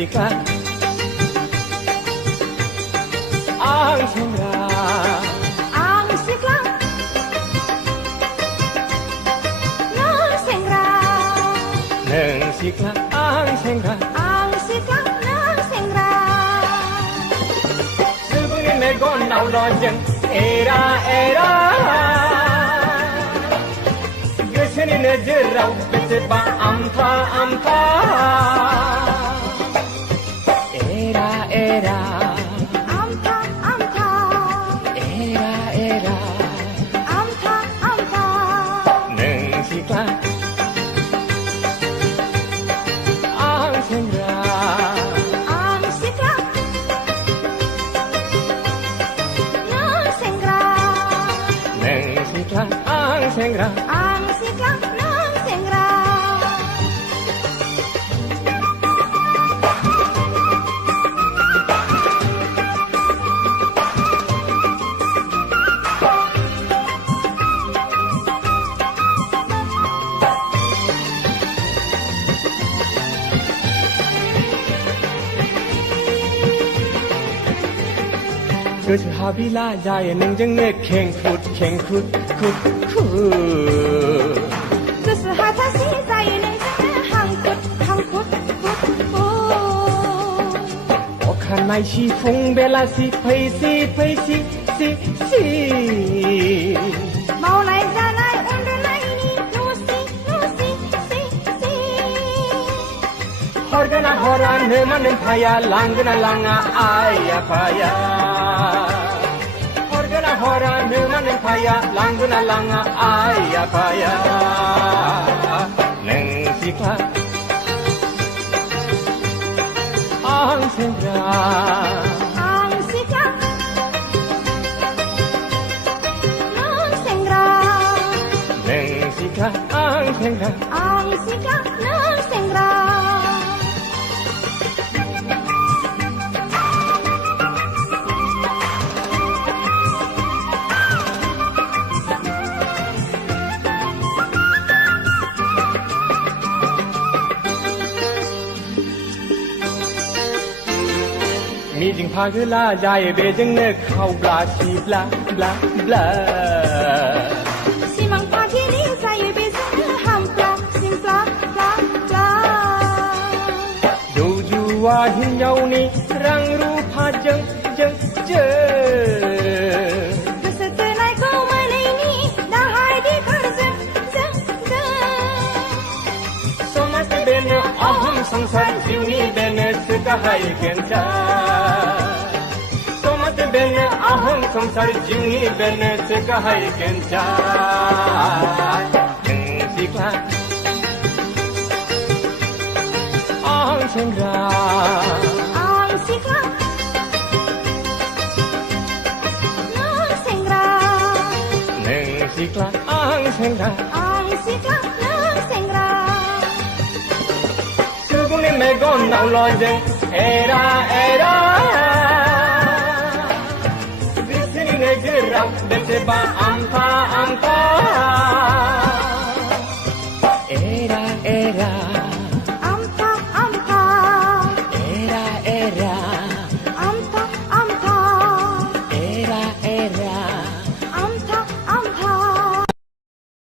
sikla ang sengra ng sengra ng sikla ang sengra ng sengra Suguni megon nau lo jeng era Geseni nejerau beteba ampa Era ampa Era ampa Neng sikla ang sengra ang sikla ng sengra Neng sikla ang sengra ang sikla ng sengra Cứ habila jaya neng jeng ne keng khut Kesehatasi saya neng hangkut Okan mai shi fung bela si pei si Mau lai zalai undur lai ni nusi Horgana hora ne manen paya langana langa aya paya Horgana hora ne manen paya langana langa aya paya Neng sikla ang sengra ang sikla ng sengra Neng sikla ang sengra ang sikla ng sengra Mi jing pa ge la jaya be jeng ne khau bla si bla Simang pagi ni saya bezanya hampla simpla bla Du jua hin yau ni rang ru pha jeng Kesetenai kau mana ini dah hai di kerja Somas bene aham sangsar jiwni bene sekahai kenca Somas bene aham sangsar jiwni bene sekahai kenca Neng sikla ang sengra ang sikla ng sengra Neng sikla ang sengra ang sikla ng sengra Suguni megon nau lo jeng era Geseni nejerau beteba ampa Era